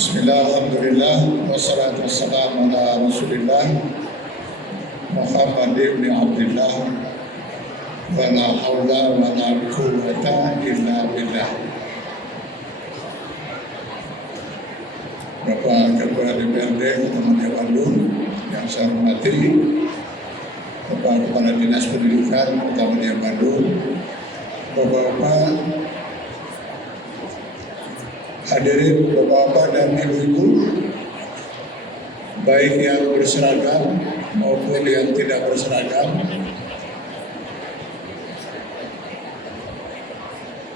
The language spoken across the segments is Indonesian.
Bismillah, alhamdulillah, wassalatu wassalamu ala rasulillah Muhammad ibn Abdullah wa la hawla wa la quwwata illa billah. Bapak Ketua DPRD Kota Bandung yang saya hormati, Bapak Kepala Dinas Pendidikan Kota Bandung, Bapak-bapak hadirin, bapak-bapak dan ibu-ibu, baik yang berseragam maupun yang tidak berseragam.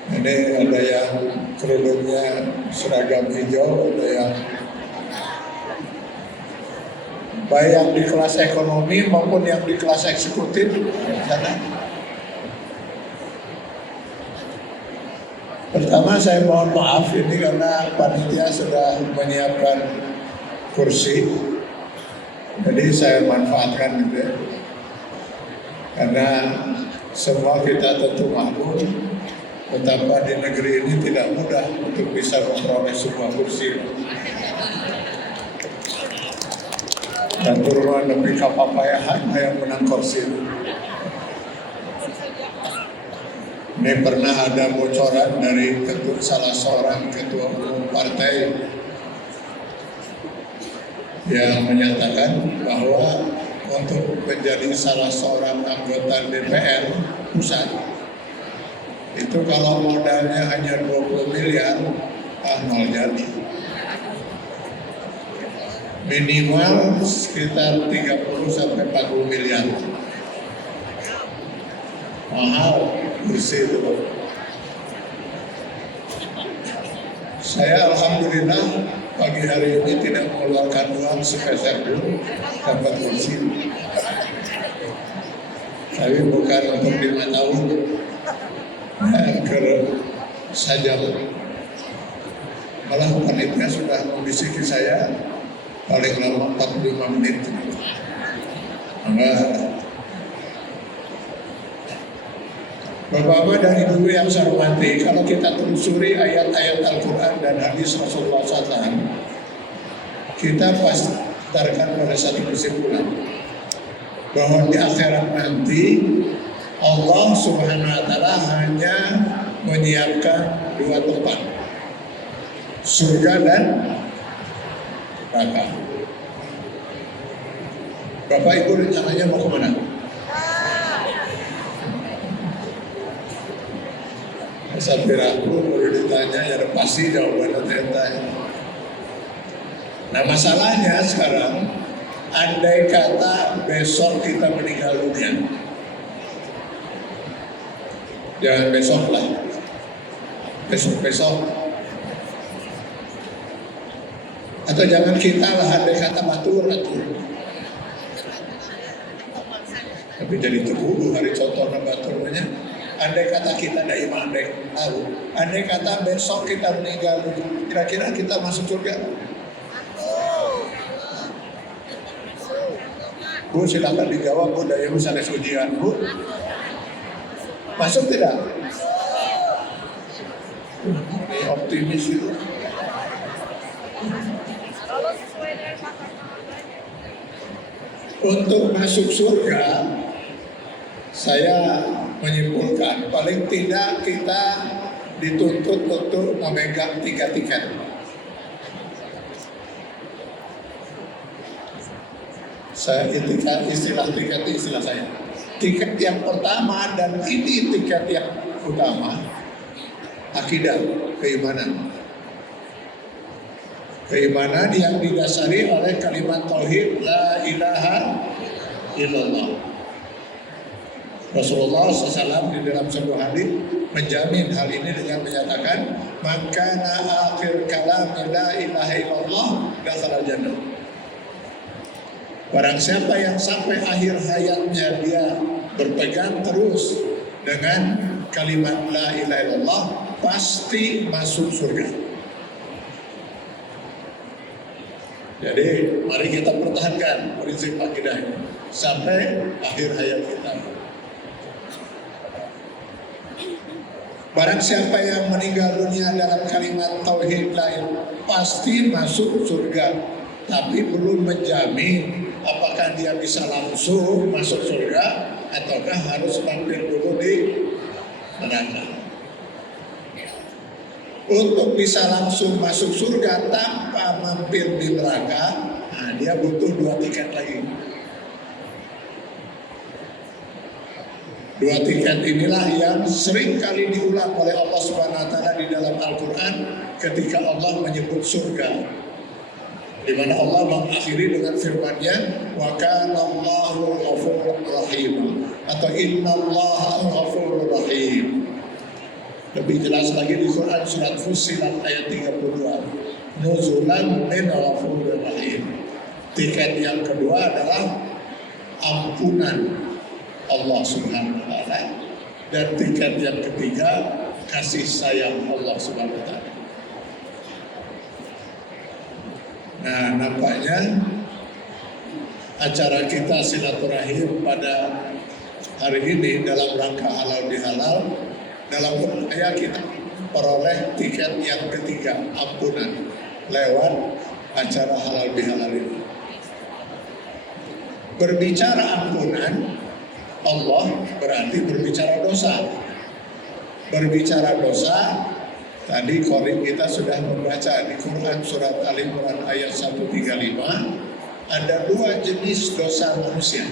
Ini ada yang kerudungnya seragam hijau, ada yang baik yang di kelas ekonomi maupun yang di kelas eksekutif. Pertama saya mohon maaf ini karena panitia sudah menyiapkan kursi, jadi saya manfaatkan gitu ya. Karena semua kita tentu maklum betapa di negeri ini tidak mudah untuk bisa memperoleh sebuah kursi. Dan turunan lebih kapapayahan yang menang kursi. Ini pernah ada bocoran dari salah seorang ketua umum partai yang menyatakan bahwa untuk menjadi salah seorang anggota DPR pusat itu kalau modalnya hanya 20 miliar, nol jadi. Minimal sekitar 30 sampai 40 miliar. Mahal kursi itu. Saya alhamdulillah pagi hari ini tidak mengeluarkan uang sepeser pun dapat kursi. Tapi bukan untuk 5 tahun saja. Malah panitia sudah membisiki saya paling lama 45 menit. Enggak. Bapak-bapak dan ibu yang saya hormati, kalau kita telusuri ayat-ayat Al-Quran dan hadis Rasulullah SAW, kita pasti tarkan pada satu kesimpulan bahwa di akhirat nanti Allah Subhanahu Wa Taala hanya menyiapkan 2 tempat, surga dan neraka. Bapak Ibu rencananya mau kemana? Saya ragu baru ditanya ya pasti jawabannya tanya. Nah masalahnya sekarang, andai kata besok kita meninggal dunia, jangan besok lah, besok, atau jangan kita lah, andai kata batur. Tapi jadi terbunuh hari contohnya baturnya. Andai kata kita tidak iman, andai kata besok kita meninggal, kira-kira kita masuk surga? Bu silakan dijawab, Bu, dari misalnya ujian, Bu. Masuk tidak? Ini optimis itu. Untuk masuk surga, saya menyimpulkan paling tidak kita dituntut untuk memegang 3 tiket. Saya istilah tiket istilah saya. Tiket yang pertama dan ini tiket yang utama, akidah, keimanan. Keimanan yang didasari oleh kalimat tauhid la ilaha illallah. Rasulullah SAW di dalam sebuah hadis menjamin hal ini dengan menyatakan, maka akhir kalam la ilaha illallah dakhala jannah. Barang siapa yang sampai akhir hayatnya dia berpegang terus dengan kalimat la ilaha illallah, pasti masuk surga. Jadi mari kita pertahankan prinsip akidah ini sampai akhir hayat kita. Barang siapa yang meninggal dunia dalam kalimat tauhid lain pasti masuk surga, tapi belum menjamin apakah dia bisa langsung masuk surga ataukah harus mampir dulu di neraka. Untuk bisa langsung masuk surga tanpa mampir di neraka, nah dia butuh 2 tiket lagi. 2 tiket inilah yang sering kali diulang oleh Allah Subhanahu wa taala di dalam Al-Qur'an ketika Allah menyebut surga. Di mana Allah mengakhiri dengan firman-Nya wa kana Allahu ghafurur rahim atau innallaha ghafurur rahim. Lebih jelas lagi di Quran surat Fussilat ayat 32. Nuzulan min ghafurur rahim. Tiket yang kedua adalah ampunan Allah Subhanahu wa taala, dan tiket yang ketiga kasih sayang Allah Subhanahu wa taala. Nah, nampaknya acara kita silaturahim pada hari ini dalam rangka halal bihalal, dalam upaya kita peroleh tiket yang ketiga, ampunan, lewat acara halal bihalal ini. Berbicara ampunan Allah berarti berbicara dosa. Berbicara dosa, tadi korin kita sudah membaca di Quran surat Al-Imran ayat 135, ada 2 jenis dosa manusia.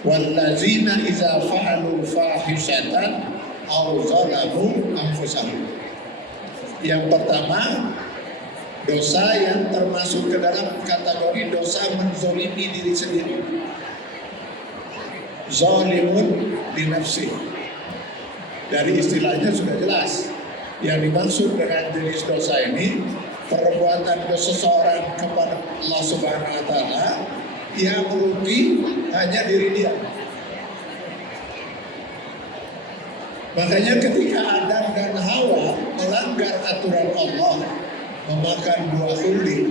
Wallazina iza fa'alu fahishatan aw zalamu anfusahum. Yang pertama, dosa yang termasuk ke dalam kategori dosa menzalimi diri sendiri. Zalimun di nafsi. Dari istilahnya sudah jelas. Yang dimaksud dengan jenis dosa ini perbuatan seseorang kepada Allah Subhanahu wa taala yang merugi hanya diri dia. Makanya ketika Adam dan Hawa melanggar aturan Allah, memakan buah khuldi,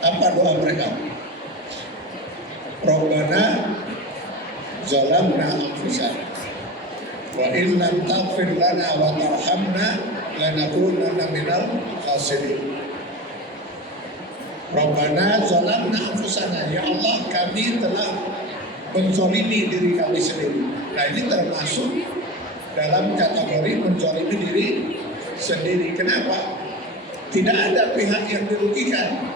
apa doa mereka? Rabbana zalamna anfusana wa in lam taghfir lana wa tarhamna lanakunanna minal khasirin. Rabbana zalamna anfusana, ya Allah kami telah menzalimi diri kami sendiri. Nah, ini termasuk dalam kategori menzalimi diri sendiri. Kenapa? Tidak ada pihak yang dirugikan.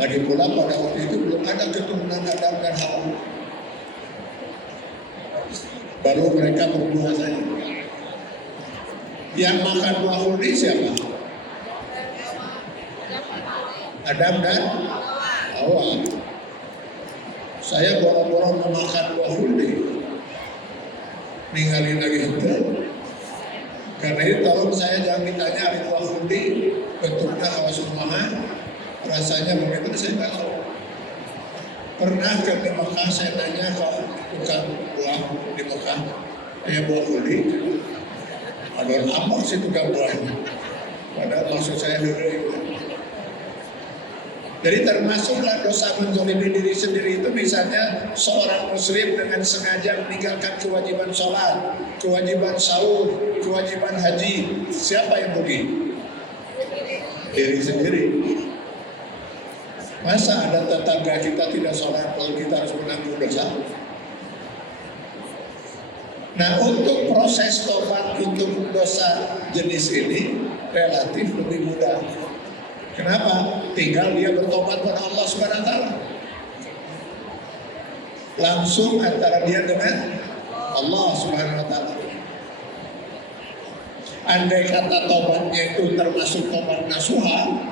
Lagi pula pada waktu itu belum ada keturunan Adam dan Hawa. Baru mereka berdua saja. Yang makan buah khuldi siapa? Adam dan Hawa. Saya boro-boro memakan buah khuldi, ninggalin lagi itu. Karena itu tolong saya jangan ditanya hari buah khuldi bentuknya kawas rumahan, rasanya begitu, saya nggak tahu. Pernah ke Mekah saya tanya ke tukang buah di Mekah, buah khuldi, ada apa sih tukang buahnya? Padahal maksud saya dulu. Jadi termasuklah dosa menzalimi diri sendiri itu, misalnya seorang muslim dengan sengaja meninggalkan kewajiban sholat, kewajiban sahur, kewajiban haji. Siapa yang rugi? Diri sendiri. Masa ada tetangga kita tidak sholat lalu kita harus menanggung dosa? Nah, untuk proses tobat untuk dosa jenis ini relatif lebih mudah. Kenapa? Tinggal dia bertobat pada Allah Subhanahu wa taala. Langsung antara dia dengan Allah Subhanahu wa taala. Andai kata tobatnya itu termasuk tobat nasuha,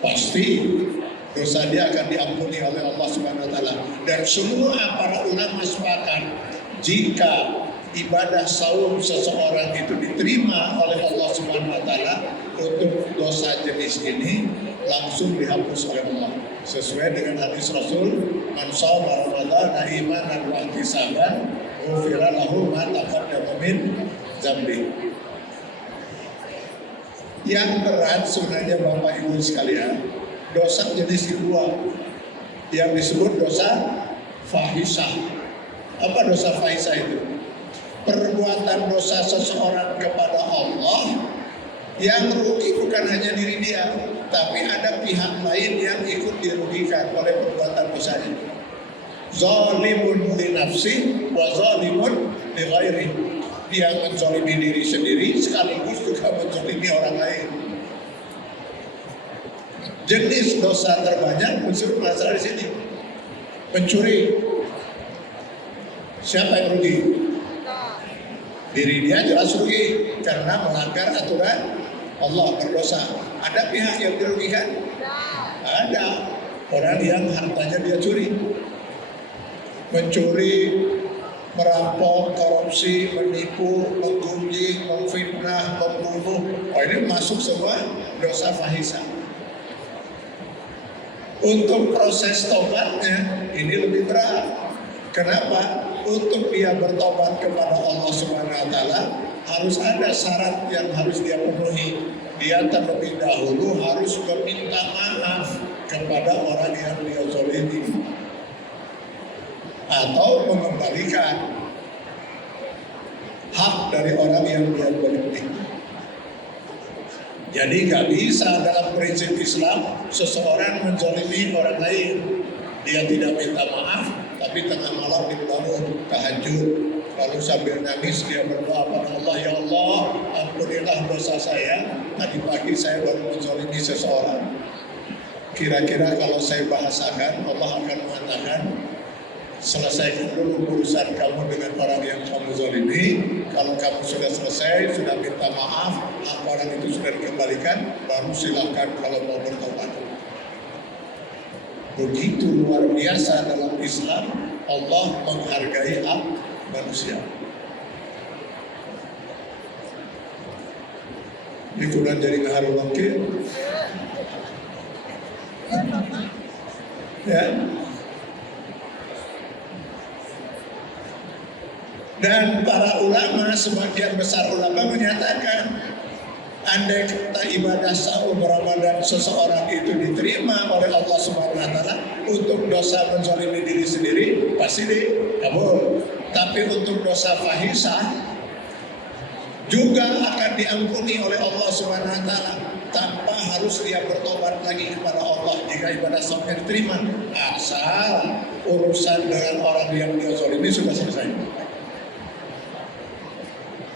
pasti dosa dia akan diampuni oleh Allah Subhanahu wa taala. Dan semua para ulama sepakat jika ibadah saum seseorang itu diterima oleh Allah Subhanahu wa taala, untuk dosa jenis ini langsung dihapus oleh Allah. Sesuai dengan hadis Rasul, man shoma ramadhana imanan wa ihtisaban ghufira lahu ma taqaddama min dzambi. Yang berat sebenarnya Bapak Ibu sekalian, dosa jenis kedua yang disebut dosa fahisyah. Apa dosa fahisah itu? Perbuatan dosa seseorang kepada Allah yang rugi bukan hanya diri dia, tapi ada pihak lain yang ikut dirugikan oleh perbuatan dosanya. Zalimun li nafsi wa zalimun li ghairi. Dia menzalimi diri sendiri sekaligus juga menzalimi orang lain. Jenis dosa terbanyak unsur masalah di sini. Pencuri. Siapa yang rugi? Diri dia jelas rugi karena melanggar aturan Allah, berdosa. Ada pihak yang dirugikan? Ada. Orang yang hartanya dia curi. Mencuri, merampok, korupsi, menipu, menggunjing, memfitnah, membunuh. Oh, ini masuk semua dosa fahisah. Untuk proses tobatnya ini lebih berat. Kenapa? Untuk dia bertobat kepada Allah Subhanahu wa taala harus ada syarat yang harus dia penuhi. Dia terlebih dahulu harus meminta maaf kepada orang yang dia zalimi atau mengembalikan hak dari orang yang dia zalimi. Jadi nggak bisa dalam prinsip Islam seseorang menzalimi orang lain, dia tidak minta maaf, tapi tengah malam dibangun tahajud, lalu sambil nangis dia berdoa pada Allah, ya Allah, ampunilah dosa saya. Tadi pagi saya baru menzalimi seseorang. Kira-kira kalau saya bahasakan, Allah akan mengatakan, selesaikan dulu urusan kamu dengan orang yang kamu zalimi. Kalau kamu sudah selesai, sudah minta maaf, hak orang itu sudah dikembalikan, baru silakan kalau mau bertobat. Begitu luar biasa dalam Islam Allah menghargai hak manusia. Ini kurang jadi ngaruh bangkit. Ya. Dan para ulama, sebagian besar ulama menyatakan, andai kata ibadah saum Ramadan seseorang itu diterima oleh Allah Subhanahu wa taala untuk dosa menzalimi diri sendiri, pasti dikabul. Tapi untuk dosa fahisah juga akan diampuni oleh Allah Subhanahu wa taala tanpa harus dia bertobat lagi kepada Allah jika ibadah saumnya diterima, asal urusan dengan orang yang dia zalimi sudah selesai.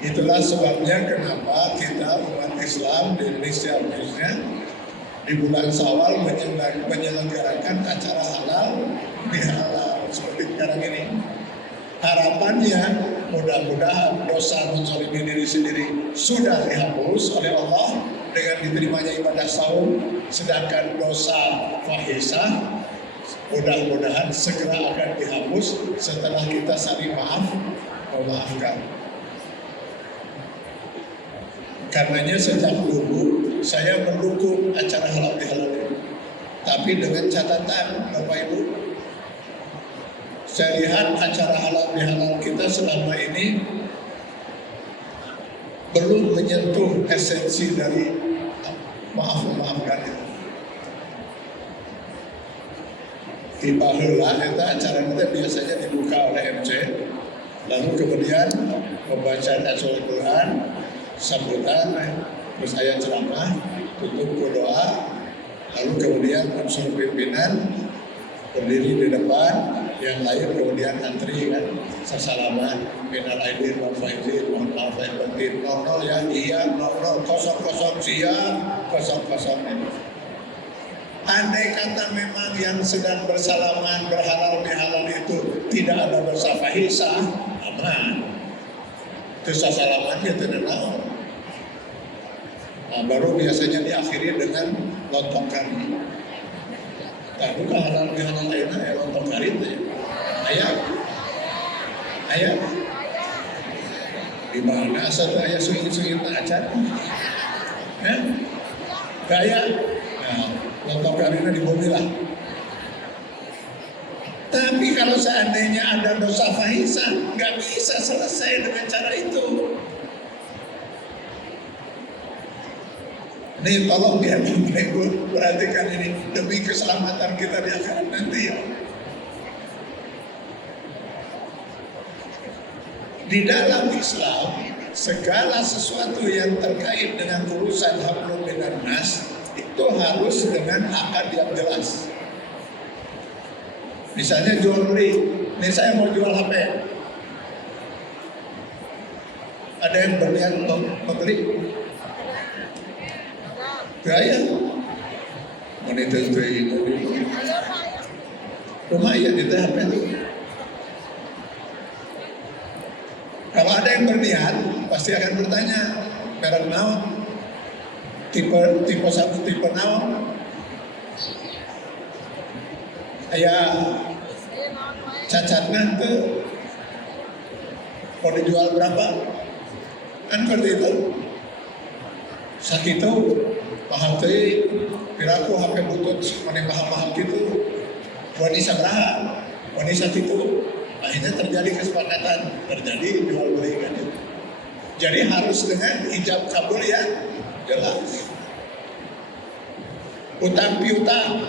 Itulah sebabnya kenapa kita umat Islam di Indonesia khususnya di bulan Syawal menyelenggarakan acara halal bihalal seperti sekarang ini. Harapannya mudah-mudahan dosa menzalimi diri sendiri sudah dihapus oleh Allah dengan diterimanya ibadah saum, sedangkan dosa fahisah mudah-mudahan segera akan dihapus setelah kita saling memaafkan. Karenanya sejak dulu saya mendukung acara halal bihalal ini. Tapi dengan catatan Bapak Ibu, saya lihat acara halal bihalal kita selama ini belum menyentuh esensi dari maaf-memaafkan itu. Tiba heula itu acara kita biasanya dibuka oleh MC, lalu kemudian pembacaan Al-Quran, sambutan, terus ayat ceramah, tutup doa, lalu kemudian unsur pimpinan berdiri di depan, yang lain kemudian antri kan, sesalaman, minal aidin wal faizin, mohon maaf lahir batin, 00 ya, iya, 00, 00 siap, 00 ini. Andai kata memang yang sedang bersalaman berhalal bihalal itu tidak ada dosa fahisah, aman. Dosa salamannya tidak tahu. Nah, baru biasanya diakhiri dengan lontong kari. Nah, bukan halal bihalal lainnya ya lontong kari itu ya. Ayam. Di mana asal ayah suing-suing acan? Gaya. Nah, lontong karinya di bumi lah. Tapi kalau seandainya ada dosa fahisah, nggak bisa selesai dengan cara itu. Ini tolong ya Bapak Ibu perhatikan ini demi keselamatan kita di akhirat nanti ya. Di dalam Islam, segala sesuatu yang terkait dengan urusan hablum minan nas itu harus dengan akad yang jelas. Misalnya jual beli, ini saya mau jual HP. Ada yang berniat untuk membeli? Gaya, monitor itu lumayan itu HP itu. Kalau ada yang berniat, pasti akan bertanya, merek naon, tipe satu, tipe naon, cacatnya tuh mau dijual berapa? Kan seperti itu. Sakitu mahal teh, piraku HP butut mana mahal-mahal gitu. Wanita sabaraha, wanita itu. Akhirnya terjadi kesepakatan, terjadi jual beli kan. Jadi harus dengan ijab kabul ya jelas. Utang piutang,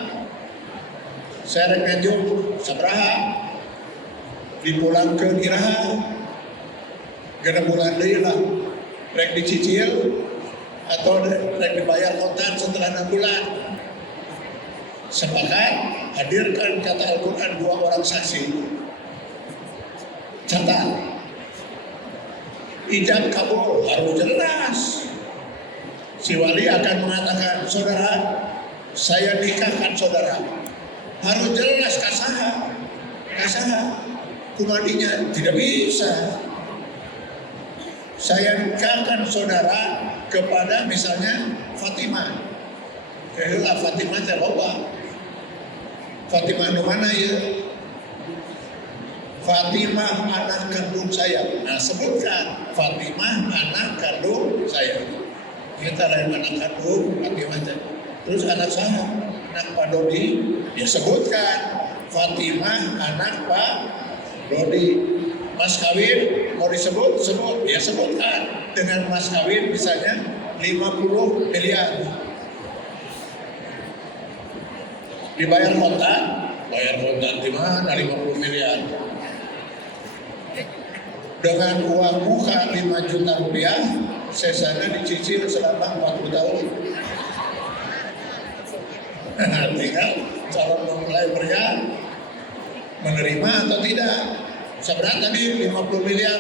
saya rek ngajuh sabaraha, dipulangkeun iraha, genep bulan deui lah, rek dicicil atau rek dibayar kontan setelah 6 bulan. Sepakat, hadirkan kata Al-Quran 2 orang saksi. Catat, ijab kabul harus jelas. Si wali akan mengatakan, saudara, saya nikahkan saudara. Harus jelas kasaha, kumadinya tidak bisa. Saya nikahkan saudara kepada misalnya Fatimah. Kayaklah Fatimah terbawa. Fatimah di mana ya? Fatimah anak kandung saya. Nah sebutkan Fatimah anak kandung saya. Kita lain anak kandung Fatimah. Terus anak saya, anak Pak Dodi, ya sebutkan Fatimah anak Pak Dodi. Mas kawin mau disebut, ya sebutkan. Dengan mas kawin misalnya 50 miliar. Dibayar kontan, di mana 50 miliar. Dengan uang muka 5 juta rupiah, sesana dicicil selama 40 tahun. Tinggal calon mempelai pria menerima atau tidak. Seberat tadi 50 miliar.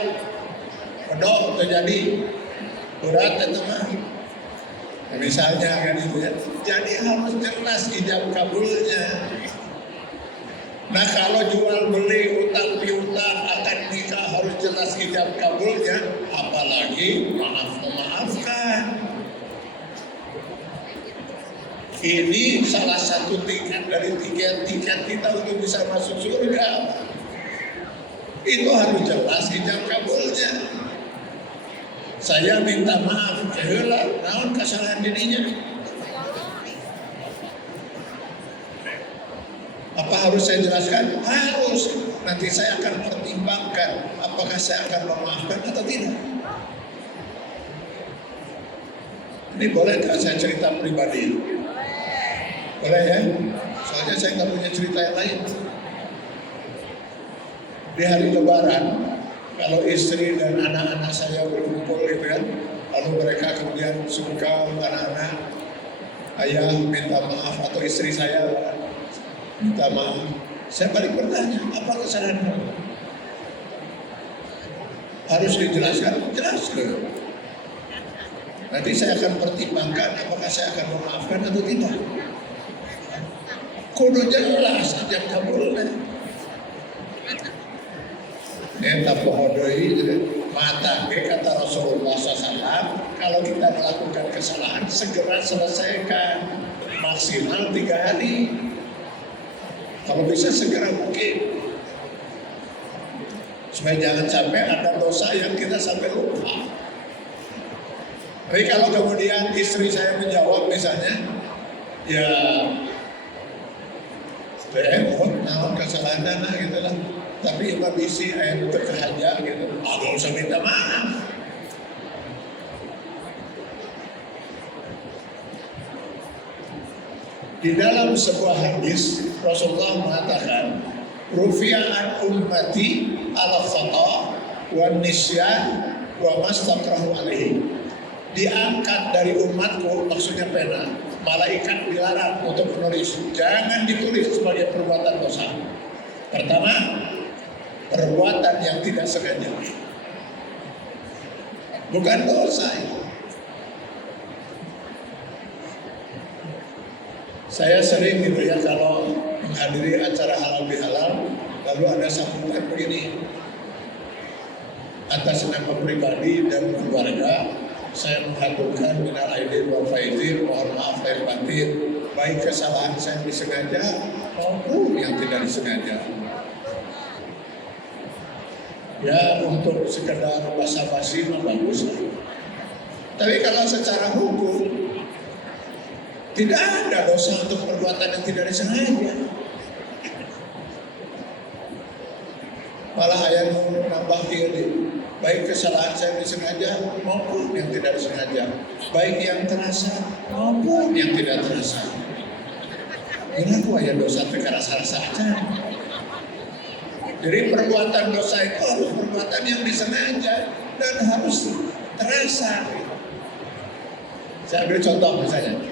Kedok terjadi berat itu mah. Misalnya kan itu ya. Jadi harus jelas ijab kabulnya. Nah kalau jual beli utang piutang akan nikah harus jelas ijab kabulnya, apalagi memaafkan. Ini salah satu tiket dari tiket kita untuk bisa masuk surga. Itu harus jelas ijab kabulnya. Saya minta maaf, naon kesalahan dirinya. Apa harus saya jelaskan? Harus. Nanti saya akan pertimbangkan apakah saya akan memaafkan atau tidak. Ini boleh nggak saya cerita pribadi? Boleh ya? Soalnya saya nggak punya cerita yang lain. Di hari Lebaran, kalau istri dan anak-anak saya berkumpul gitu kan, lalu mereka kemudian sungkan anak-anak, ayah minta maaf atau istri saya minta maaf. Saya balik bertanya, apa kesalahan kamu? Harus dijelaskan, jelaskan. Nanti saya akan pertimbangkan apakah saya akan memaafkan atau tidak. Kudu jelas ijab kabulnya. Eta pohodoi mata kata Rasulullah SAW, kalau kita melakukan kesalahan segera selesaikan, maksimal 3 hari. Kalau bisa segera mungkin, supaya jangan sampai ada dosa yang kita sampai lupa. Tapi kalau kemudian istri saya menjawab misalnya, ya naon kesalahan dana gitu lah. Tapi imam bisi ayat terkehaja gitu, gak usah minta maaf. Di dalam sebuah hadis Rasulullah mengatakan, rufi'an ummati ala khata wan nisyan wa mastakrahu alaihi. Diangkat dari umatku, maksudnya pena. Malaikat dilarang untuk menulis, jangan ditulis sebagai perbuatan dosa. Pertama, perbuatan yang tidak sengaja, bukan dosa. Saya sering gitu ya, kalau menghadiri acara halal bihalal, lalu ada sambutan begini, atas nama pribadi dan keluarga, saya mengaturkan minal aidin wal faizin, mohon maaf lahir batin, baik kesalahan saya disengaja maupun yang tidak disengaja. Ya, untuk sekedar basa-basi mah bagus. Tapi kalau secara hukum tidak ada dosa untuk perbuatan yang tidak disengaja. Malah ayat nambah ini, baik kesalahan saya disengaja maupun yang tidak disengaja, baik yang terasa maupun yang tidak terasa. Kenapa ayat dosa terasa saja? Jadi perbuatan dosa itu harus perbuatan yang disengaja dan harus terasa. Saya ambil contoh misalnya.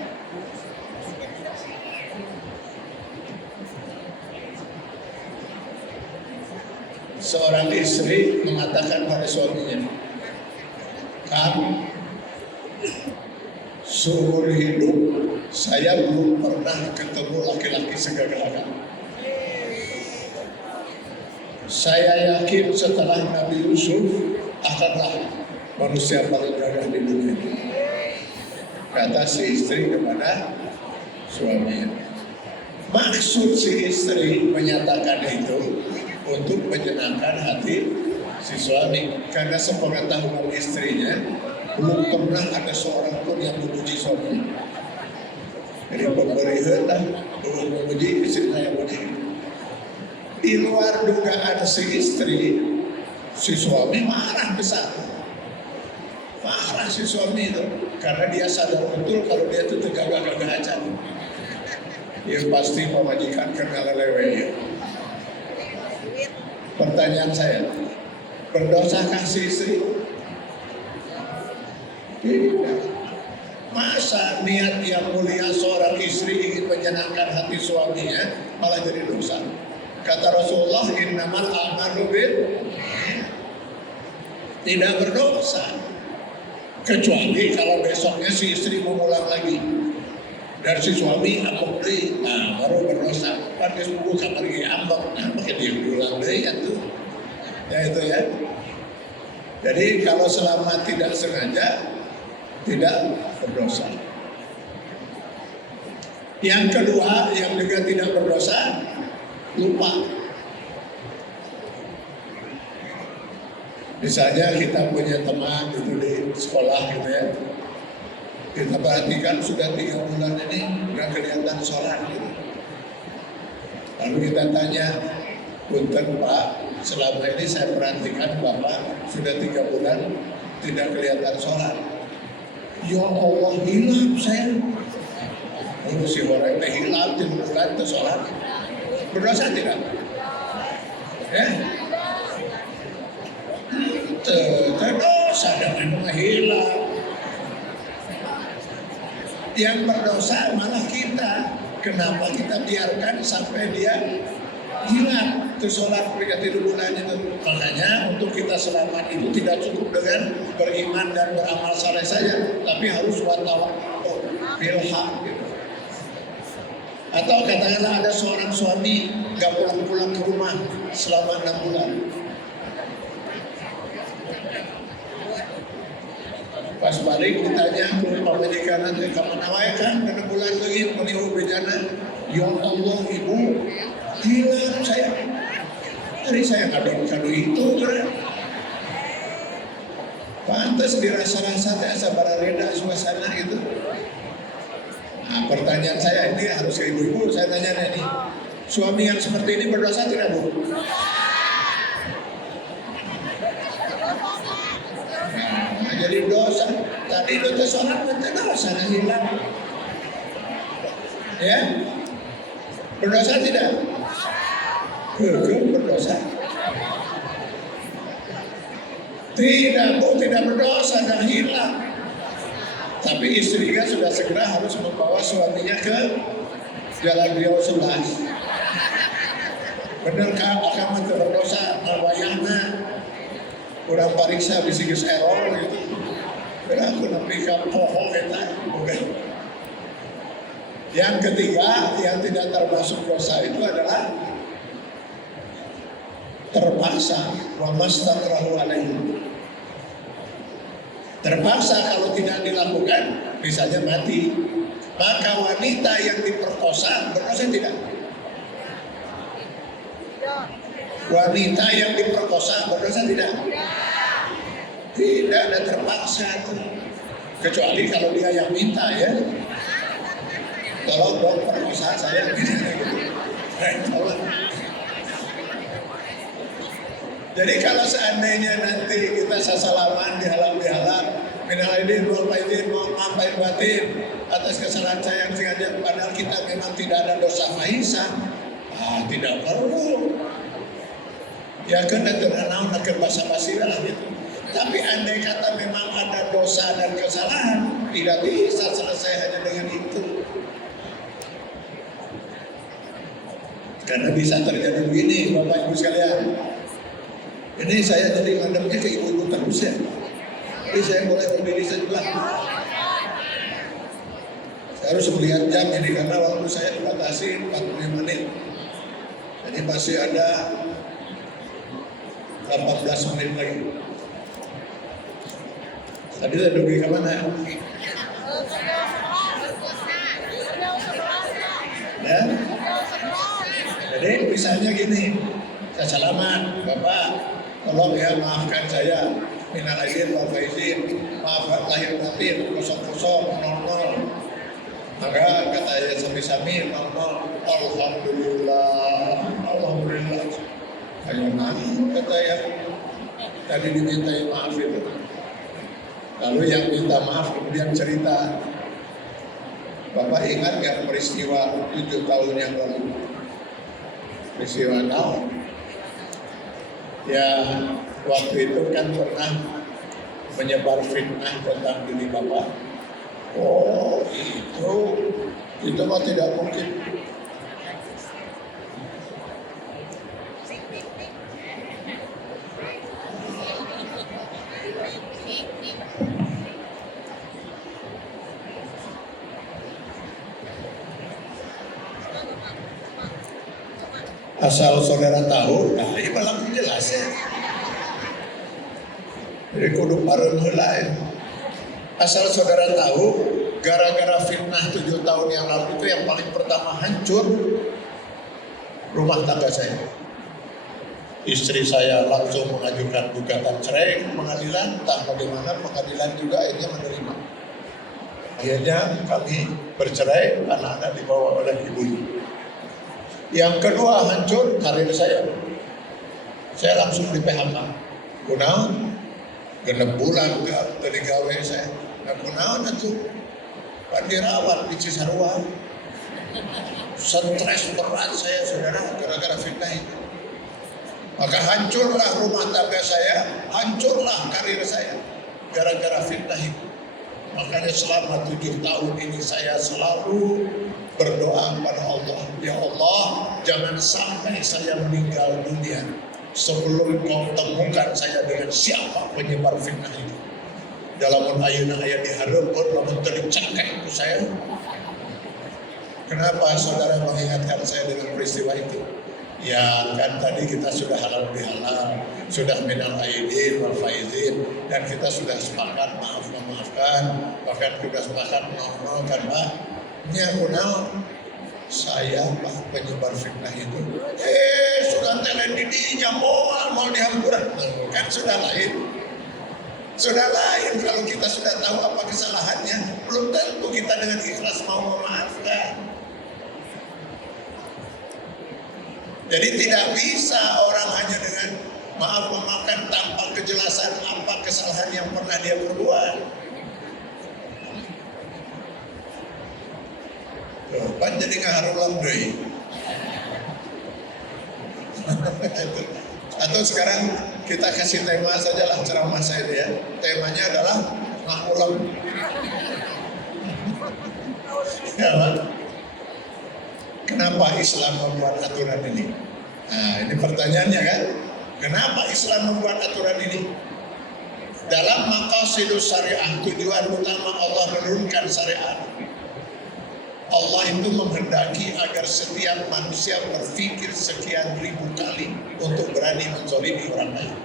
Seorang istri mengatakan pada suaminya, "Kang, seumur hidup saya belum pernah ketemu laki-laki segagah kamu. Saya yakin setelah Nabi Yusuf akanlah manusia paling gagah di dunia." Kata si istri kepada suaminya. Maksud si istri menyatakan itu untuk menyenangkan hati si suami, karena sepengetahuan istrinya belum pernah ada seorang pun yang memuji suami. Jadi pemberi hendak belum memuji istrinya yang memuji. Di luar dugaan si istri, si suami marah besar. Marah si suami itu karena dia sadar betul kalau dia itu tegak-gagah aja. Dia pasti memajikan kena lelewe. Pertanyaan saya, berdosakah si istri? Tidak. Masa niat yang mulia seorang istri ingin menyenangkan hati suaminya malah jadi dosa? Kata Rasulullah, innamal a'malu tidak berdosa, kecuali kalau besoknya si istri mengulang lagi dan si suami ambek deui, nah baru berdosa. Pada subuh kamar lagi ambek, nah pakai dia ulang deui atuh. Ya itu ya. Jadi kalau selama tidak sengaja tidak berdosa. Yang kedua yang juga tidak berdosa, lupa. Misalnya kita punya teman itu di sekolah gitu ya, kita perhatikan sudah 3 bulan ini nggak kelihatan sholat gitu. Lalu kita tanya, punten Pak, selama ini saya perhatikan Bapak sudah 3 bulan tidak kelihatan sholat. Ya Allah, hilang saya. Lalu si orang itu hilang 3 bulan itu sholat. Berdosa tidak? Ya? Terdosa dengan hilang. Yang berdosa malah kita. Kenapa kita biarkan sampai dia hilang ke sholat peringkat 3 bulan itu? Makanya untuk kita selamat itu tidak cukup dengan beriman dan beramal saleh saja, tapi harus watawakul bilhaq gitu. Atau katakanlah ada seorang suami gak pulang-pulang ke rumah selama 6 bulan. Pas balik ditanya ke pemajikan nanti kamu nawain kan 6 bulan lagi meniup bejana. Ya Allah ibu, hilang saya. Tadi saya kado itu kan. Pantas dirasa-rasa asa barareda suasana gitu. Nah, pertanyaan saya ini harus ke ibu-ibu, saya tanya nih, suami yang seperti ini berdosa tidak Bu? Nah, jadi dosa. Tadi itu sholat nanti dosa hilang. Ya, berdosa tidak? Berdosa. Tidak, Bu, tidak berdosa dan hilang. Tapi istrinya sudah segera harus membawa suaminya ke Jalan Riau 11. Benerkah akan berdosa wayahna kurang pariksa bisikis error gitu. Aku nabi pohon eta. Yang ketiga yang tidak termasuk dosa itu adalah terpaksa, wa mastakrahu alaihi. Terpaksa kalau tidak dilakukan, misalnya mati, maka wanita yang diperkosa berdosa tidak? Wanita yang diperkosa berdosa tidak? Tidak, ada terpaksa. Kecuali kalau dia yang minta ya. Tolong dong perkosa saya. Jadi kalau seandainya nanti kita sasalaman dihalang minal aidin wal faizin, mohon maaf lahir batin atas kesalahan saya yang sengaja, padahal kita memang tidak ada dosa fahisan, tidak perlu. Ya kan terkenal nak basa-basi lah gitu. Tapi andai kata memang ada dosa dan kesalahan, tidak bisa selesai hanya dengan itu. Karena bisa terjadi begini, Bapak Ibu sekalian. Ini saya jadi ngadepnya ke ibu-ibu terus ya. Jadi saya mulai berdiri sebelah. Saya harus melihat jam ini karena waktu saya dibatasi 45 menit. Jadi masih ada 18 menit lagi. Tadi saya pergi ke mana? Ya? Jadi misalnya gini, saya salaman, Bapak, tolong ya maafkan saya, minal aidin wal faizin, maaf lahir batin 0000. Maka kata saya sami-sami 00, alhamdulillah, alhamdulillah. Ayo maaf, kata ya, tadi diminta maaf itu. Lalu yang minta maaf kemudian cerita, Bapak ingat nggak peristiwa 7 tahun yang lalu? Peristiwa tahun? Ya waktu itu kan pernah menyebar fitnah tentang diri Bapak. Oh itu mah tidak mungkin. Asal saudara tahu, nah ini malah jelas ya. Jadi kudu pareun heula ya. Asal saudara tahu, gara-gara fitnah 7 tahun yang lalu itu yang paling pertama hancur rumah tangga saya. Istri saya langsung mengajukan gugatan cerai ke pengadilan, entah bagaimana pengadilan juga akhirnya menerima. Akhirnya kami bercerai, anak-anak dibawa oleh ibunya. Yang kedua hancur karir saya. Saya langsung di PHK. Kunaon? 6 bulan dari gawe saya. Nah kunaon itu? Kan dirawat di Cisarua. Stres berat saya saudara gara-gara fitnah itu. Maka hancurlah rumah tangga saya, hancurlah karir saya gara-gara fitnah itu. Makanya selama 7 tahun ini saya selalu berdoa kepada Allah, ya Allah, jangan sampai saya meninggal dunia sebelum kau temukan saya dengan siapa penyebar fitnah itu. Dalam ayeuna aya dihareupeun lamun teu dicakek ku saya. Kenapa saudara mengingatkan saya dengan peristiwa itu? Ya kan tadi kita sudah halal bihalal, sudah minal aidin wal faizin, dan kita sudah sepakat maaf memaafkan, bahkan sudah sepakat mau kan Pak. Nya kunaon? Saya Pak penyebar fitnah itu. Sudah telen didinya mau dihampuran. Kan sudah lain. Sudah lain kalau kita sudah tahu apa kesalahannya, belum tentu kita dengan ikhlas mau memaafkan. Jadi tidak bisa orang hanya dengan maaf memaafkan tanpa kejelasan apa kesalahan yang pernah dia perbuat. Pan jadi ngaharulang deui. Atau sekarang kita kasih tema saja lah ceramah saya ini ya. Temanya adalah ngaulem. Ya, Pak. Kenapa Islam membuat aturan ini? Nah, ini pertanyaannya kan. Kenapa Islam membuat aturan ini? Dalam maqasidus syariah, tujuan utama Allah menurunkan syariat. Allah itu menghendaki agar setiap manusia berpikir sekian ribu kali untuk berani menzalimi orang lain.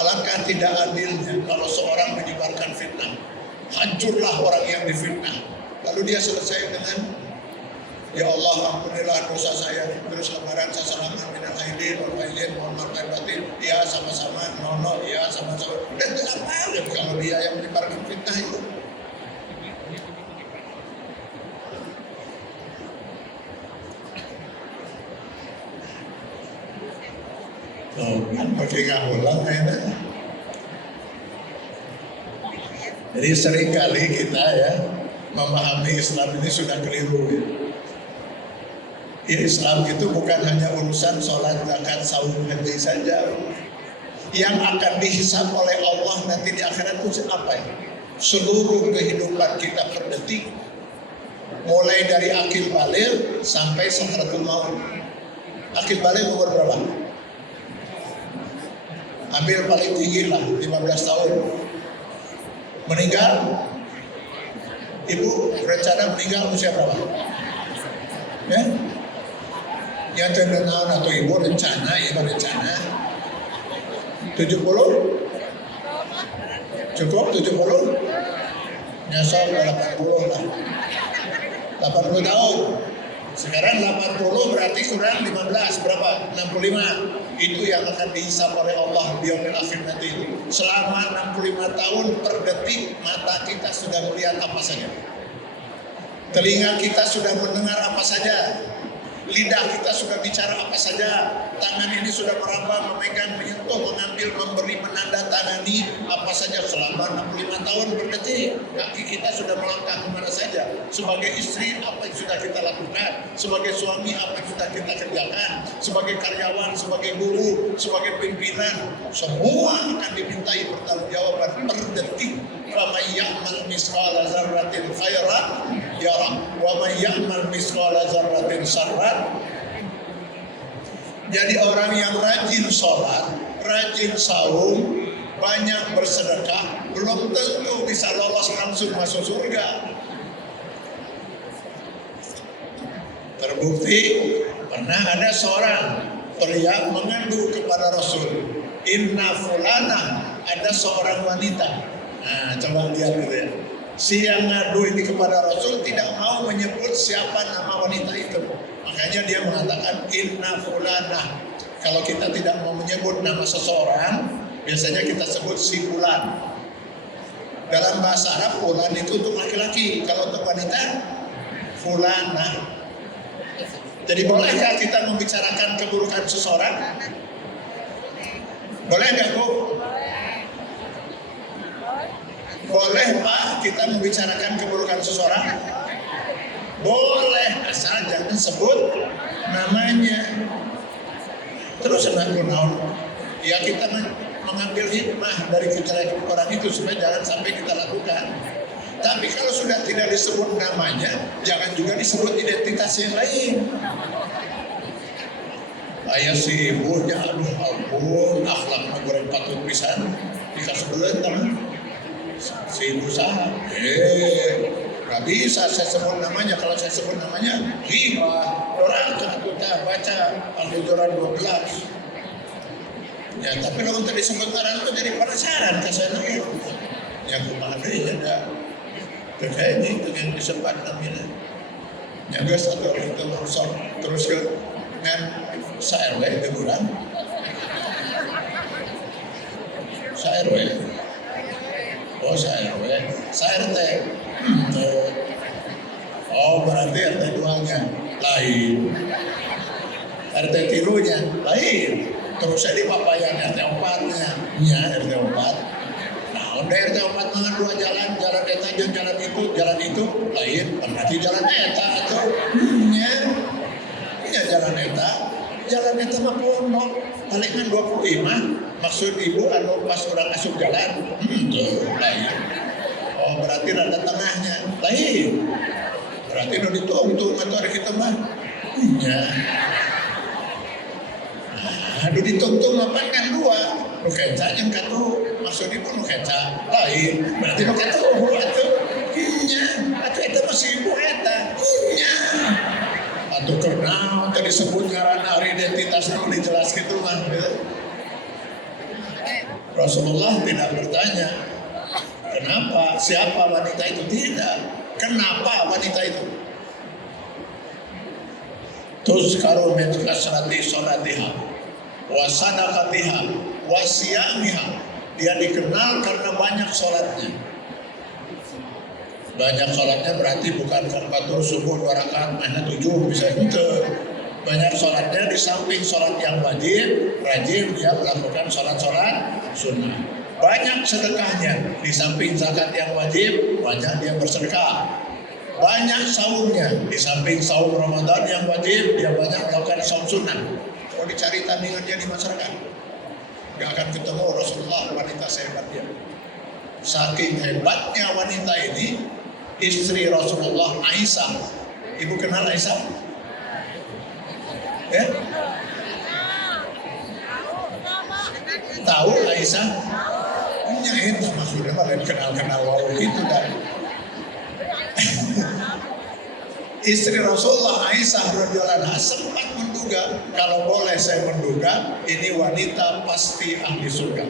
Alangkah tidak adilnya kalau seorang menyebarkan fitnah, hancurlah orang yang difitnah. Lalu dia selesai dengan, ya Allah ampunilah dosa saya, terus lebaran saya salaman minal aidin wal faizin mohon maaf lahir batin, ya sama-sama, nono, ya sama-sama. Dan itu apa kalau dia yang menyebarkan fitnah itu? Kan pakai ulang kayaknya. Jadi seringkali kita ya memahami Islam ini sudah keliru ya. Ya, Islam itu bukan hanya urusan sholat, zakat, saum, haji saja. Yang akan dihisab oleh Allah nanti di akhirat itu apa ya? Seluruh kehidupan kita per detik, mulai dari akil baligh sampai sakratul maut. Akil baligh umur berapa? Ambil paling tinggi lah 15 tahun. Meninggal, ibu rencana meninggal usia berapa? Ya? Ya tahun atau ibu rencana, ibu rencana 70? Cukup 70? Nyasar 80 lah. 80 tahun. Sekarang 80 berarti kurang 15, berapa? 65. Itu yang akan dihisab oleh Allah di yaumil akhir nanti. Selama 65 tahun per detik mata kita sudah melihat apa saja. Telinga kita sudah mendengar apa saja. Lidah kita sudah bicara apa saja. Tangan ini sudah meraba, memegang, menyentuh, mengambil, memberi, menandatangani apa saja selama 65 tahun berdetik. Kaki kita sudah melangkah kemana saja. Sebagai istri apa yang sudah kita lakukan. Sebagai suami apa yang sudah kita kerjakan. Sebagai karyawan, sebagai guru, sebagai pimpinan. Semua akan dimintai pertanggungjawaban per detik. Wa may ya'mal misqala dzarratin khairan yarah wa may ya'mal misqala dzarratin syarran. Jadi orang yang rajin sholat, rajin saum, banyak bersedekah, belum tentu bisa lolos langsung masuk surga. Terbukti pernah ada seorang pria mengadu kepada Rasul, inna fulana, ada seorang wanita. Nah, coba lihat gitu ya. Si yang ngadu ini kepada Rasul tidak mau menyebut siapa nama wanita itu. Makanya dia mengatakan inna fulana. Kalau kita tidak mau menyebut nama seseorang, biasanya kita sebut si fulan. Dalam bahasa Arab, fulan itu untuk laki-laki. Kalau untuk wanita, fulana. Jadi bolehkah kita membicarakan keburukan seseorang? Boleh nggak, Bu? Boleh Pak kita membicarakan keburukan seseorang? Boleh, asal jangan sebut namanya. Terus ya kita mengambil hikmah dari kejelekan orang itu supaya jangan sampai kita lakukan. Tapi kalau sudah tidak disebut namanya, jangan juga disebut identitas yang lain. Ayah si ibunya, aduh ampun, akhlaknya goreng patut pisan, dikasih bulan teman. Si ibu sah, gak bisa saya sebut namanya. Kalau saya sebut namanya, hibah orang kita baca Al-Hujurat 12. Ya, tapi kalau untuk disebut orang itu jadi penasaran kesannya. Ya, kumaha deh ya, dah. Kayaknya itu yang disebut namanya. Ya, guys, atau itu langsung terus ke kan sa-RW ke bulan. Sa-RW. Oh, sa-RW, sa-RT. Oh, berarti RT 2-nya lain. RT 3-nya lain. Terus saya di papayan RT 4-nya. Ya, RT 4. Nah, daerah tempat mangan dua jalan eta jeung jalan itu lain, berarti jalan eta atau nya jalan eta mah pondok, palingan 25, maksud ibu anu pas orang asup jalan, tuh lain. Oh berarti rada tengahnya, lain. Berarti nu ditungtung atau ada kita mah, nya. Nah, ditungtung apa kan dua, nu keca jeung katu, maksud ibu nu keca, lain. Berarti nu katu atuh, nya. Atuh eta masih ibu eta, nya. Atau karena tadi disebut ngaran hari identitas itu dijelas gitu mah. Rasulullah tidak bertanya kenapa, siapa wanita itu, tidak. Kenapa wanita itu? Terus kalau kasrati sholatiha wa sadaqatiha wa siyamiha, dia dikenal karena banyak sholatnya. Banyak sholatnya berarti bukan kafatul subuh 2 rakaat, mana 7 bisa itu. Banyak sholatnya di samping sholat yang wajib, rajin dia melakukan sholat-sholat sunnah. Banyak sedekahnya di samping zakat yang wajib, banyak dia bersedekah. Banyak saumnya di samping saum Ramadan yang wajib, dia banyak melakukan saum sunnah. Kalau dicari tandingannya di masyarakat, gak akan ketemu Rasulullah wanita sehebat dia. Saking hebatnya wanita ini, istri Rasulullah Aisyah. Ibu kenal Aisyah? Ya? Tahu Aisyah? Nyahin maksudnya malah kenal-kenal wow gitu kan. Istri Rasulullah Aisyah radhiyallahu anha sempat menduga, kalau boleh saya menduga, ini wanita pasti ahli surga.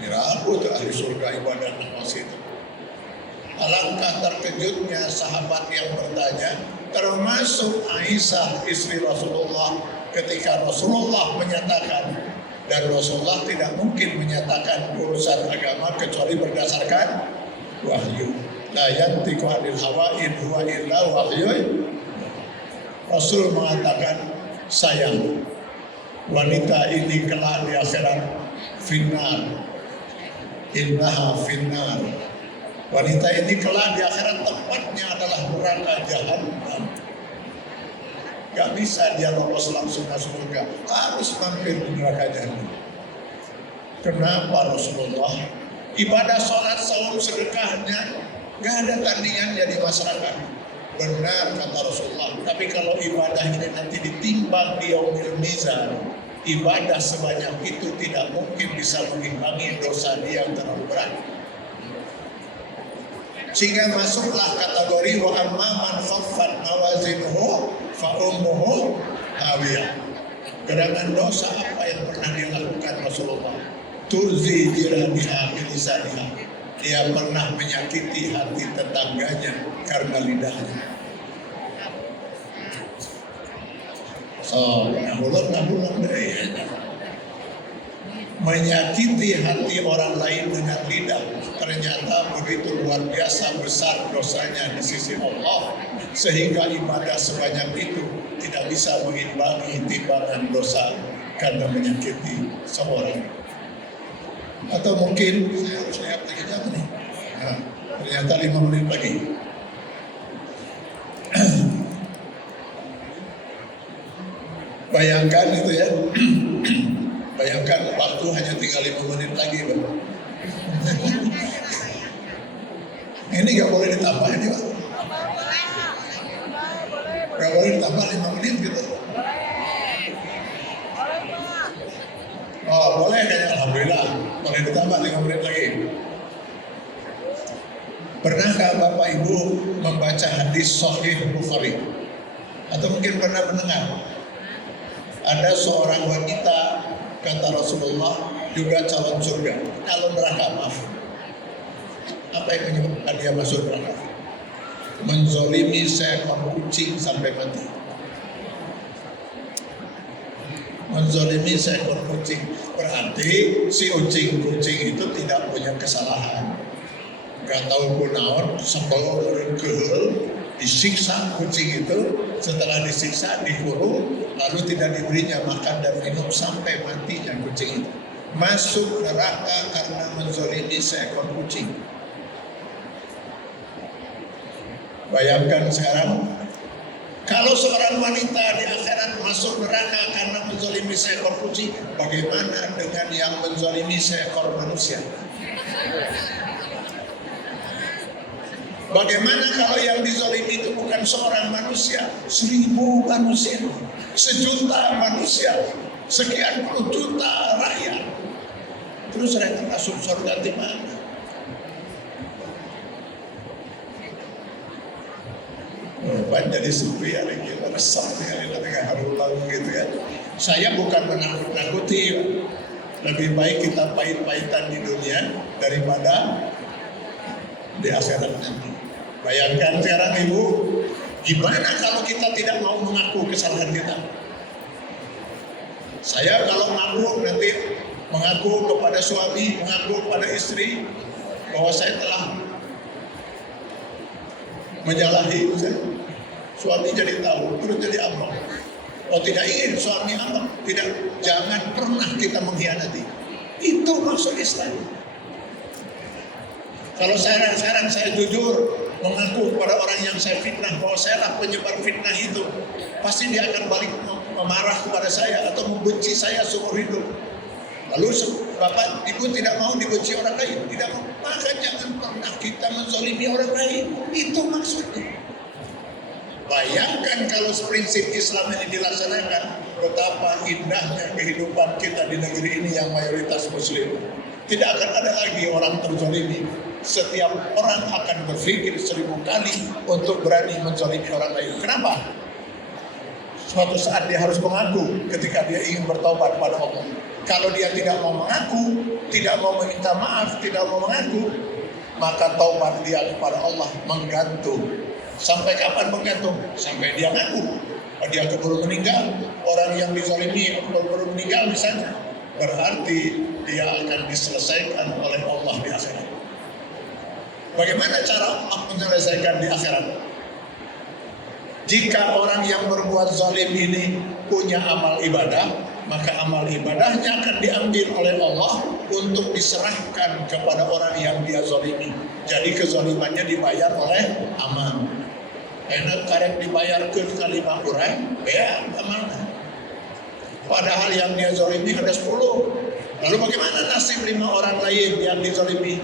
Kira aku tuh ahli surga ibadah nafas itu. Alangkah terkejutnya sahabat yang bertanya, termasuk Aisyah istri Rasulullah, ketika Rasulullah menyatakan, dan Rasulullah tidak mungkin menyatakan urusan agama kecuali berdasarkan wahyu. La yantiqu 'anil hawa in huwa illa wahyu. Rasul mengatakan, sayang, wanita ini kelak di akhirat finnar, innaha finnar. Wanita ini kelak di akhirat tempatnya adalah neraka jahanam. Gak bisa dia lolos langsung masuk surga, harus mampir di neraka jahanam. Kenapa Rasulullah? Ibadah sholat, saum, sedekahnya gak ada tandingannya di masyarakat. Benar kata Rasulullah. Tapi kalau ibadah ini nanti ditimbang di yaumil mizan, ibadah sebanyak itu tidak mungkin bisa mengimbangi dosa dia yang terlalu berat. Sehingga masuklah kategori wa amma man khaffat mawazinuhu fa ummuhu hawiyah. Gerangan dosa apa yang pernah dilakukan Rasulullah? Turzi jiraniha bilisaniha. Dia pernah menyakiti hati tetangganya karena lidahnya. So, nabulan deh. Menyakiti hati orang lain dengan lidah ternyata begitu luar biasa besar dosanya di sisi Allah, sehingga ibadah sebanyak itu tidak bisa mengimbangi timbangan dosa karena menyakiti seorang. Atau mungkin saya harus lihat lagi jam nih. Nah, ternyata 5 menit lagi. Bayangkan itu ya. Bayangkan waktu hanya tinggal 5 menit lagi, Bapak. Ini gak boleh ditambah ini, Pak. Gak boleh ditambah 5 menit gitu. Oh, boleh kayaknya, alhamdulillah. Boleh ditambah 5 menit lagi. Pernahkah Bapak Ibu membaca hadis Sahih Bukhari? Atau mungkin pernah mendengar? Ada seorang wanita, kata Rasulullah, juga calon surga, calon neraka, maaf. Apa yang menyebabkan dia masuk neraka? Menzolimi seekor kucing sampai mati. Menzolimi seekor kucing, berarti si kucing itu tidak punya kesalahan. Gak tahu kunaon, sebelum kehel, disiksa kucing itu, setelah disiksa dikurung, lalu tidak diberinya makan dan minum sampai matinya kucing itu. masuk neraka karena menzalimi seekor kucing. Bayangkan sekarang, kalau seorang wanita di akhirat masuk neraka karena menzalimi seekor kucing, bagaimana dengan yang menzalimi seekor manusia? Bagaimana kalau yang dizalimi itu bukan seorang manusia, 1000 manusia, 1 juta manusia, sekian puluh juta rakyat? Terus mereka masuk surga di mana? Jadi sepi ya lagi resah ya dengan harulang gitu ya. Saya bukan menakut-nakuti, lebih baik kita pahit-pahitan di dunia daripada di akhirat nanti. Bayangkan sekarang ibu, gimana kalau kita tidak mau mengaku kesalahan kita? Saya kalau mengaku kepada suami, mengaku kepada istri bahwa saya telah menyalahi, suami jadi tahu, terus jadi abang. Oh, tidak ingin suami abang, jangan pernah kita mengkhianati. Itu maksud Islam. Kalau sekarang saya jujur mengaku kepada orang yang saya fitnah bahwa saya lah penyebar fitnah itu, pasti dia akan balik memarah kepada saya atau membenci saya seumur hidup. Lalu Bapak, Ibu tidak mau dibenci orang lain, tidak mau, maka jangan pernah kita menzalimi orang lain. Itu maksudnya. Bayangkan kalau prinsip Islam ini dilaksanakan, betapa indahnya kehidupan kita di negeri ini yang mayoritas Muslim. Tidak akan ada lagi orang terzalimi. Setiap orang akan berpikir 1000 kali untuk berani menzalimi orang lain. Kenapa? Suatu saat dia harus mengaku ketika dia ingin bertobat pada Allah. Kalau dia tidak mau mengaku, tidak mau meminta maaf, tidak mau mengaku, maka taubat dia kepada Allah menggantung. Sampai kapan menggantung? Sampai dia ngaku. Dia keburu meninggal. Orang yang dizalimi keburu meninggal misalnya, berarti dia akan diselesaikan oleh Allah di akhirat. Bagaimana cara Allah menyelesaikan di akhirat? Jika orang yang berbuat zalim ini punya amal ibadah, maka amal ibadahnya akan diambil oleh Allah untuk diserahkan kepada orang yang dia zalimi. Jadi kezalimannya dibayar oleh amal. Enak karek dibayar ke kali 5 orang, ya amanah. Padahal yang dia zalimi ada 10. Lalu bagaimana nasib 5 orang lain yang dizalimi?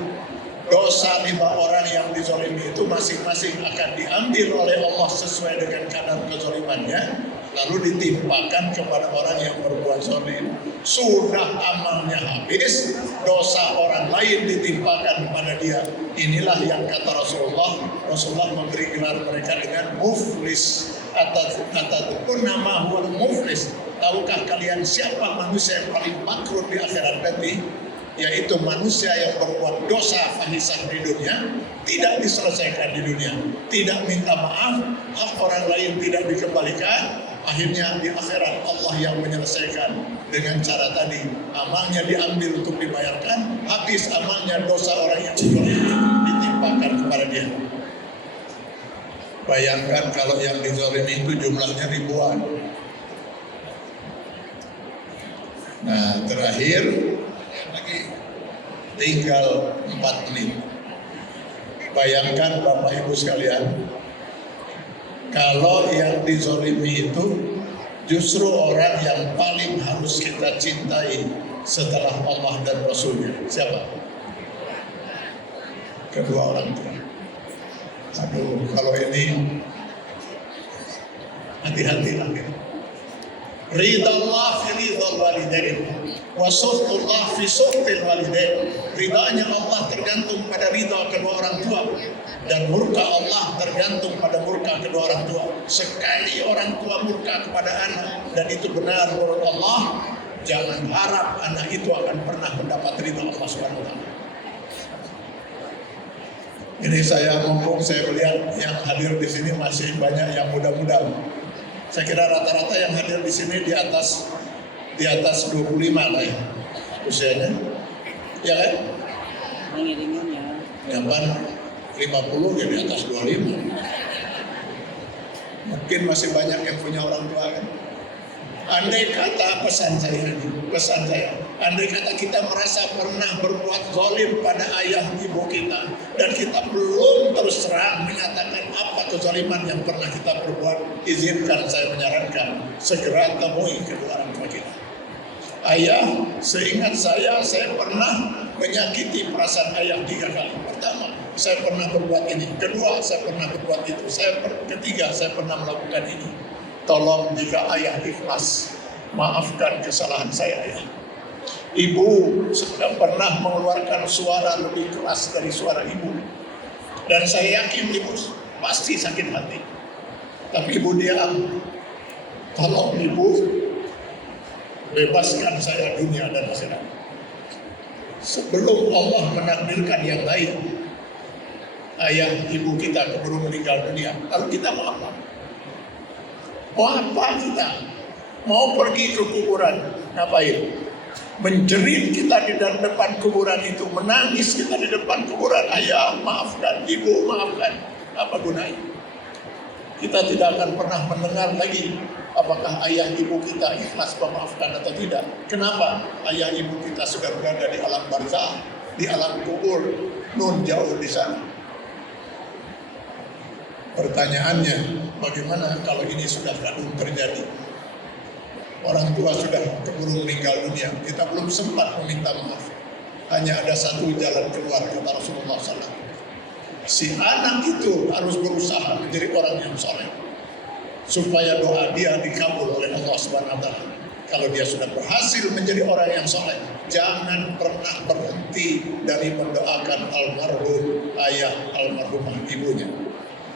Dosa 5 orang yang dizalimi itu masing-masing akan diambil oleh Allah sesuai dengan kadar kezalimannya, lalu ditimpakan kepada orang yang berbuat zalim. Sudah amalnya habis, dosa orang lain ditimpakan kepada dia. Inilah yang kata Rasulullah memberi gelar mereka dengan muflis. Ataupun nama huwal muflis. Tahukah kalian siapa manusia yang paling bangkrut di akhirat nanti? Yaitu manusia yang berbuat dosa fahisyah di dunia, tidak diselesaikan di dunia, tidak minta maaf, hak orang lain tidak dikembalikan, akhirnya di akhirat Allah yang menyelesaikan dengan cara tadi, amalnya diambil untuk dibayarkan, habis amalnya dosa orang yang ditimpakan kepada dia. Bayangkan kalau yang dizalimi itu jumlahnya ribuan. Nah, terakhir tinggal 4 menit. Bayangkan Bapak Ibu sekalian, kalau yang dizalimi itu justru orang yang paling harus kita cintai setelah Allah dan Rasulnya. Siapa? Kedua orang tua. Aduh, kalau ini hati-hatilah ya. Ridha Allah fi ridha walidain wa suhtullah fi suhtil walidain. Ridhanya Allah tergantung pada ridha kedua orang tua, dan murka Allah tergantung pada murka kedua orang tua. Sekali orang tua murka kepada anak dan itu benar menurut Allah, jangan harap anak itu akan pernah mendapat ridha Allah Subhanahu wa taala. Ini mumpung saya melihat yang hadir di sini masih banyak yang muda-muda. Saya kira rata-rata yang hadir di sini di atas 25 lah ya usianya, ya kan? Ringan-ringan ya. Yang 50 ya di atas 25. Mungkin masih banyak yang punya orang tua kan. Andai kata pesan saya Andai kata kita merasa pernah berbuat zalim pada ayah ibu kita dan kita belum terus terang menyatakan apa kezaliman yang pernah kita perbuat, izinkan saya menyarankan segera temui kedua orang tua kita. Ayah, seingat saya pernah menyakiti perasaan ayah 3 kali. Pertama, saya pernah berbuat ini. Kedua, saya pernah berbuat itu. Ketiga, saya pernah melakukan ini. Tolong jika ayah ikhlas, maafkan kesalahan saya ayah. Ibu sudah pernah mengeluarkan suara lebih keras dari suara ibu. Dan saya yakin ibu pasti sakit hati. Tapi ibu diam. Tolong ibu, bebaskan saya dunia dan akhirat. Sebelum Allah menakdirkan yang lain, ayah ibu kita keburu meninggal dunia. Lalu kita mau apa? Mau apa kita? Mau pergi ke kuburan? Ngapain? Menjerit kita di depan kuburan itu, menangis kita di depan kuburan. Ayah maafkan, ibu maafkan. Apa gunanya? Kita tidak akan pernah mendengar lagi apakah ayah ibu kita ikhlas memaafkan atau tidak. Kenapa? Ayah ibu kita sudah berada di alam barzah, di alam kubur, nun jauh di sana. Pertanyaannya, bagaimana kalau ini sudah kadung terjadi? Orang tua sudah keburu meninggal dunia, kita belum sempat meminta maaf. Hanya ada satu jalan keluar, kata Rasulullah SAW. Si anak itu harus berusaha menjadi orang yang soleh, supaya doa dia dikabul oleh Allah Subhanahu Wa Taala. Kalau dia sudah berhasil menjadi orang yang soleh, jangan pernah berhenti dari mendoakan almarhum ayah, almarhumah ibunya.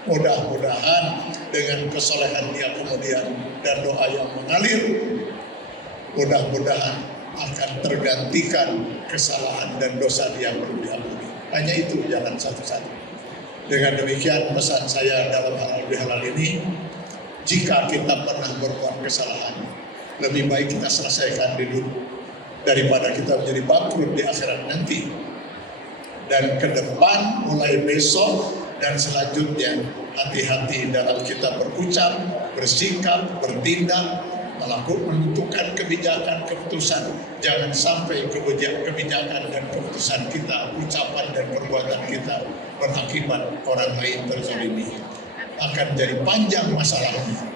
Mudah-mudahan dengan kesolehan dia kemudian dan doa yang mengalir, mudah-mudahan akan tergantikan kesalahan dan dosa dia yang perlu diampuni. Hanya itu jalan satu-satu. Dengan demikian pesan saya dalam halal bihalal ini, jika kita pernah berbuat kesalahan, lebih baik kita selesaikan dulu daripada kita menjadi bangkrut di akhirat nanti. Dan ke depan mulai besok dan selanjutnya, hati-hati dalam kita berucap, bersikap, bertindak, menentukan kebijakan, keputusan. Jangan sampai kebijakan dan keputusan kita, ucapan dan perbuatan kita berakibat orang lain terzalimi. Akan jadi panjang masalahnya.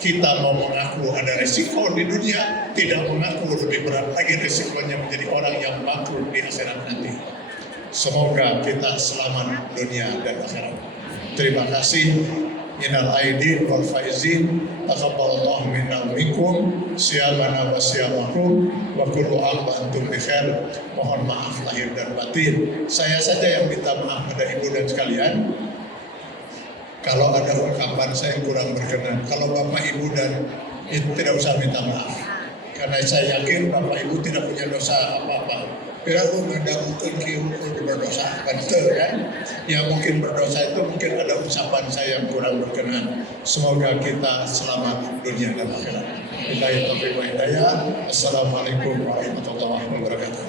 Kita mau mengaku ada resiko di dunia, tidak mengaku lebih berat lagi resikonya menjadi orang yang bangkrut di akhirat nanti. Semoga kita selamat dunia dan akhirat. Terima kasih. Minal aidin wal faizin, taqabbalallahu minna minkum, siyamana wa siyamakum, wa kullu am wa antum bi khair. Mohon maaf lahir dan batin. Saya saja yang minta maaf pada ibu dan sekalian. Kalau ada ungkapan saya kurang berkenan, kalau bapak ibu dan itu tidak usah minta maaf. Karena saya yakin bapak ibu tidak punya dosa apa-apa. Kalau ada mungkin berdosa, betul kan? Yang mungkin berdosa itu mungkin ada ucapan saya yang kurang berkenan. Semoga kita selamat dunia dan akhirat. Billahi taufiq wa hidayah. Assalamualaikum warahmatullahi wabarakatuh.